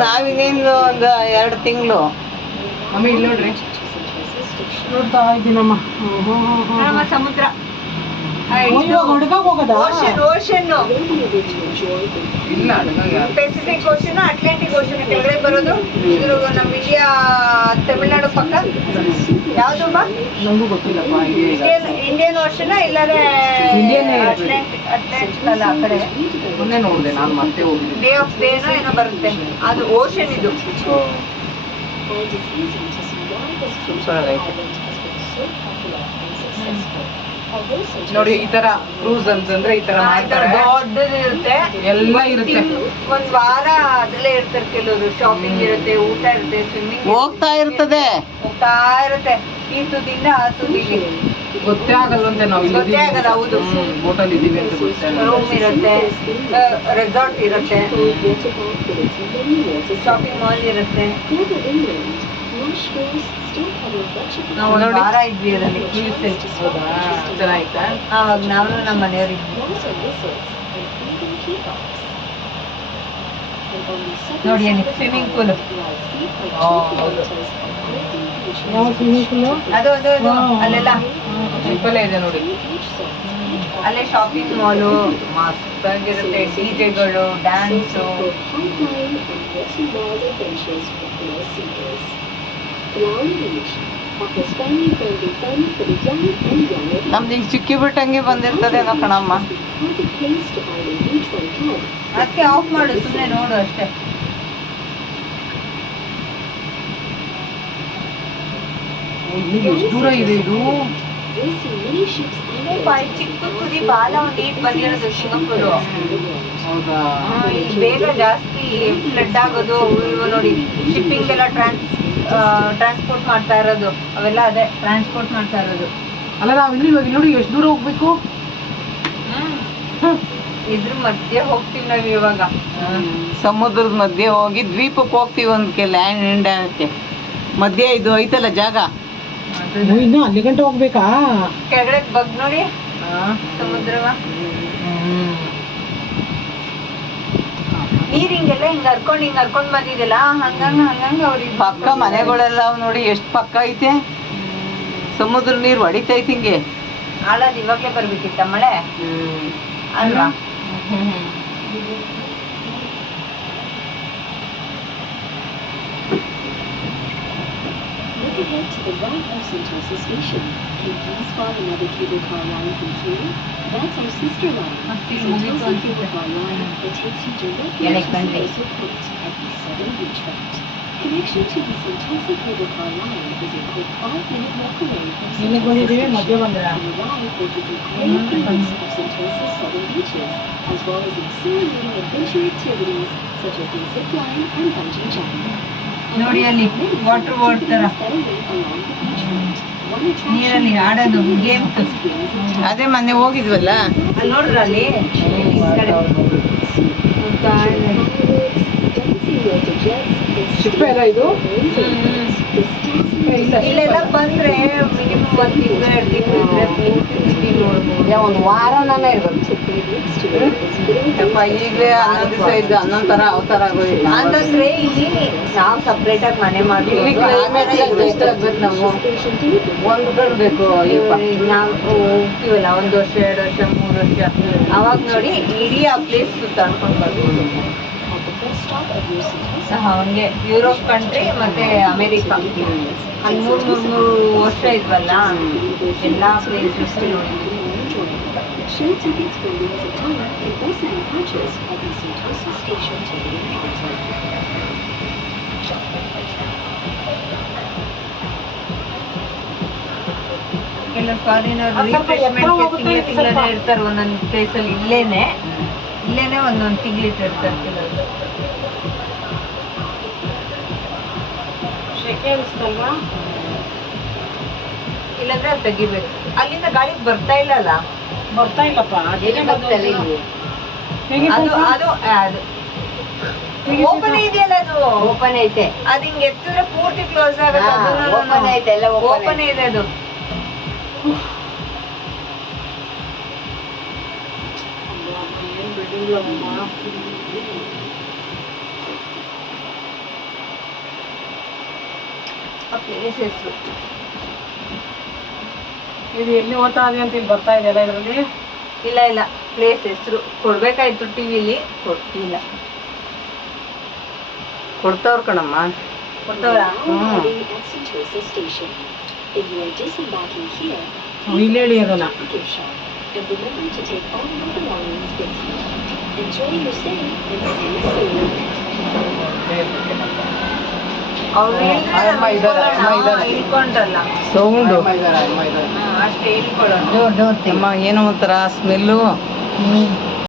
ನಾವಿನ್ನೇನು ಒಂದು 2 ತಿಂಗಳು ಅಮ್ಮ ಇಲ್ಲಿ ನೋಡ್ರಿ ನೋಡ್ತಾ ಇದ್ದೀನಮ್ಮ. ಸಮುದ್ರ ಓಷನ್ ಇಲ್ಲ ಪೆಸಿಫಿಕ್ ಓಷನ್ ಅಟ್ಲಾಂಟಿಕ್ ಓಷನ್ ಕೆಳಗಡೆ ಬರೋದು. ಇದ್ರ ನಮ್ಮ ಇಂಡಿಯಾ ತಮಿಳ್ನಾಡು ಪಕ್ಕ ಯಾವ್ದು ನಂಗೂ ಗೊತ್ತಿಲ್ಲಪ್ಪ. ಇಂಡಿಯನ್ ಓಷನ್ ಇಲ್ಲಾರೆ ಅಟ್ಲಾಂಟಿಕ್ ಅಲ್ಲ ಆ ಕಡೆ ಮೊನ್ನೆ ನೋಡಿದೆ ನಾನು ಮತ್ತೆ ಹೋಗಿದ್ದೆ. ಬೇ ಆಫ್ ಬೇನೋ ಏನೋ ಬರುತ್ತೆ, ಅದು ಓಷನ್ ಇದು. ನೋಡಿ ಈ ತರ ಕ್ರೂಸ್ ಅಂತಂದ್ರೆ ಈ ತರ ಮಾಡ್ತಾರೆ, ದೊಡ್ಡದಿರುತ್ತೆ, ಎಲ್ಲ ಇರುತ್ತೆ. ಒಂದ್ ವಾರ ಅದ್ರಲ್ಲೇ ಇರ್ತಾರೆ. ಕೆಲವರು ಶಾಪಿಂಗ್ ಇರುತ್ತೆ, ಊಟ ಇರುತ್ತೆ, ಸ್ವಿಮ್ಮಿಂಗ್ ಹೋಗ್ತಾ ಇರುತ್ತೆ. ಈ ತುದಿಯಿಂದ ಆ ತುದಿಗೆ ಗೊತ್ತೇ ಆಗಲ್ವಂತೆ ನಾವು ಗೊತ್ತೇ ಆಗಲ್ಲ. ಹೌದು, ಬೋಟಲ್ಲಿ ಇದೀವಿ ಅಂತ ಗೊತ್ತೇ ರೂಮ್ ಇರುತ್ತೆ, ರೆಸಾರ್ಟ್ ಇರುತ್ತೆ, ಶಾಪಿಂಗ್ ಮಾಲ್ ಇರುತ್ತೆ. ನಾವು ಒಂದು ವಾರ ಇದ್ವಿ ಅದರಲ್ಲಿ. ಚೆನ್ನಾಗಿತ್ತಾ? ಆವಾಗ ನಾವು ನಮ್ಮ ಮನೆಯವರಿದ್ವಿ. ನೋಡಿ ಅಲ್ಲಿ ಸ್ವಿಮ್ಮಿಂಗ್ ಪೂಲ್, ಅದು ಅದು ಅದು ಅಲ್ಲೆಲ್ಲ ಸಿಂಪಲ್ ಇದೆ ನೋಡಿ. ಅಲ್ಲೇ ಶಾಪಿಂಗ್ ಮಾಲು ಮಸ್ತಾಗಿರುತ್ತೆ, ಡಿಜೆಗಳು, ಡ್ಯಾನ್ಸು. ನಮ್ದು ಈಗ ಚಿಕ್ಕಿ ಬಿಟ್ಟಂಗೆ ಬಂದಿರ್ತದೇನೋ ಕಣಮ್ಮ. ಅದಕ್ಕೆ ಆಫ್ ಮಾಡು, ಸುಮ್ಮನೆ ನೋಡು ಅಷ್ಟೇ. ಎಷ್ಟು ದೂರ ಇದೆ ಇದು? ಚಿಕ್ಕ ತುದಿ ಬಾಲ ಒಂದು ಈಟ್ ಬಂದಿರೋದು ಸಿಂಗಾಪುರು. ಹೌದಾ? ಬೇಗ ಜಾಸ್ತಿ ಫ್ಲಡ್ ಆಗೋದು ಇವು ನೋಡಿ. ಶಿಪ್ಪಿಂಗ್ ಎಲ್ಲ ಟ್ರಾನ್ಸ್ಪೋರ್ಟ್ ಮಾಡ್ತಾ ಇರೋದು, ಅವೆಲ್ಲ ಅದೇ ಟ್ರಾನ್ಸ್ಪೋರ್ಟ್ ಮಾಡ್ತಾ ಇರೋದು. ಅಲ್ಲ ನಾವು ಇಲ್ಲಿ ಇವಾಗ ನೋಡಿ ಎಷ್ಟು ದೂರ ಹೋಗ್ಬೇಕು? ಇದ್ರ ಮಧ್ಯೆ ಹೋಗ್ತೀವಿ ನಾವು ಇವಾಗ. ಸಮುದ್ರದ ಮಧ್ಯೆ ಹೋಗಿ ದ್ವೀಪಕ್ಕೆ ಹೋಗ್ತೀವಿ. ಒಂದಕ್ಕೆ ಲ್ಯಾಂಡ್ ಎಂಡ್ ಆಗಕ್ಕೆ ಮಧ್ಯೆ ಇದು ಐತಲ್ಲ ಜಾಗ, ಇನ್ನು ಅಲ್ಲಿ ಗಂಟೆ ಹೋಗ್ಬೇಕಾ? ಕೆಳಗಡೆ ಬಗ್ ನೋಡಿ ಸಮುದ್ರವ. ನೀರ್ ಹಿಂಗೆಲ್ಲ ಹಿಂಗ್ ಹರ್ಕೊಂಡ್ ಬಂದಿದೆಲ್ಲ, ಹಂಗಂಗ ಅವ್ರಿಗೆ ಪಕ್ಕ ಮನೆಗಳೆಲ್ಲ ನೋಡಿ ಎಷ್ಟು ಪಕ್ಕ ಐತೆ. ಸಮುದ್ರ ನೀರು ಹೊಡಿತೈತಿ ಹಿಂಗೆ. ಆಳದ್ ಇವಾಗ್ಲೇ ಬರ್ಬೇಕಿತ್ತ ಮಳೆ ಅಲ್ವಾ? Look ahead to the right of Sentosa Station. Can you please find another cable car line from here? That's our sister line, Sentosa Cable Car Line, that takes you directly to Sentosa Point at the southern beachfront. Connection to the Sentosa Cable Car Line is a quick 5-minute walk away from Sentosa Station. The ride will give you great views of Sentosa's southern beaches, as well as exhilarating adventure activities such as the zip line and bungee jumping. ನೋಡಿ ಅಲ್ಲಿ water board ತರ ನೀರಲ್ಲಿ ಆಡೋದು games. ಅದೇ ಮೊನ್ನೆ ಹೋಗಿದ್ವಲ್ಲ ಅಲ್ಲಿ ನೋಡ್ರ, ಅಲ್ಲಿ ಶಿಪ್ ಎಲ್ಲ ಇದು ಇಲ್ಲೆಲ್ಲ ಬಂದ್ರೆ ಮಿನಿಮಮ್ 1 ತಿಂಗಳು 2 ತಿಂಗಳು ಇದ್ರೆ ಪೂರ್ತಿ ನೋಡ್ಬೋದು. ಒಂದು ವಾರನೇ ಇರ್ಬೇಕು. ಈಗಲೇ 11 ದಿವಸ ಇದ್ದು 11 ಥರ ಅವತಾರ ಆಗೋಯ್ತು. ಅಂತಂದ್ರೆ ಇಲ್ಲಿ ನಾವು ಸಪ್ರೇಟ್ ಆಗಿ ಮನೆ ಮಾಡ್ತೀವಿ. ಕ್ಲೈಮೇಟ್ ಅಡ್ಜಸ್ಟ್ ಆಗ್ಬೇಕು. ನಾವು ಹೊಂದ್ಕೊಳ್ಬೇಕು. ನಾವು ಹೋಗ್ತೀವಲ್ಲ 1 ವರ್ಷ 2 ವರ್ಷ 3 ವರ್ಷ, ಅವಾಗ ನೋಡಿ ಇಡೀ ಆ ಪ್ಲೇಸ್ ಸುತ್ತಾಡ್ಕೊಂಡು ಬರ್ಬೋದು. ಹಂಗೆ ಯುರೋಪ್ ಕಂಟ್ರಿ ಮತ್ತೆ ಅಮೇರಿಕಾ ಅಲ್ಲಿ 3 ವರ್ಷ ಇದ್ವಲ್ಲ, ಎಲ್ಲ ಪ್ಲೇಸಸ್ ನೋಡಿದ್ವಿ. Show tickets for meals of time can also be purchased at the Sentosa Station ticketing counter. ಕೆಲವು ಫಾರಿನರ್ ರಿಫ್ರೆಶ್ಮೆಂಟ್ಗೆ ತಿಂಗಳ ಇರ್ತಾರೆ ಒಂದೊಂದು ಪ್ಲೇಸಲ್ಲಿ. ಇಲ್ಲೇನೆ ಒಂದೊಂದು ತಿಂಗಳಿಟ್ಟಿರ್ತಾರೆ ಕೆಲವರು. ಇಲ್ಲಾಂದ್ರೆ ಅದು ತೆಗಿಬೇಕು. ಅಲ್ಲಿಂದ ಗಾಡಿ ಬರ್ತಾ ಇಲ್ಲಪ್ಪ. ಅದು ಓಪನ್ ಇದೆಯಲ್ಲ, ಅದು ಓಪನ್ ಐತೆ. ಅದು ಹಿಂಗೆ ಎತ್ತಿದ್ರೆ ಪೂರ್ತಿ ಕ್ಲೋಸ್ ಆಗುತ್ತೆ. ಓಪನ್ ಇದೆ ಅದು. ಆ ಪ್ಲೇಸ್ ಹೆಸರು ಇದು ಎಲ್ಲಿ ಓದ್ತಾ ಇದೆ ಅಂತ ಇಲ್ಲಿ ಬರ್ತಾ ಇದೆಯಲ್ಲ ಇದರಲ್ಲಿ. ಇಲ್ಲ ಇಲ್ಲ, ಪ್ಲೇಸ್ ಹೆಸರು ಕೊಡ್ಬೇಕಾಯ್ತು ಟಿವಿಲಿ, ಕೊಟ್ಟಿಲ್ಲ. ಕೊಡ್ತಾವ್ರ ಕಣಮ್ಮ. ಕೊಡ್ತವ್ರಾ? Now arriving at Sentosa station. If you are disembarking here, ಇಲ್ಲಿ ಹೇಳಿ ಅದನ್ನ. gift shop and remember to take all your belongings with you. Enjoy your stay and see you soon. ಅವ್ರು ಅಮ್ಮ ಇದಾರೆ, ಅಮ್ಮ ಇದಾರೆ. ಇಳ್ಕೊಂಡ್ರಲ್ಲ, ಸೌಂಡು ಅಷ್ಟೇ ಇಳ್ಕೊಳ್ಳೋಣ. ಅಮ್ಮ ಏನೋ ಒಂಥರ ಸ್ಮೆಲ್ಲು.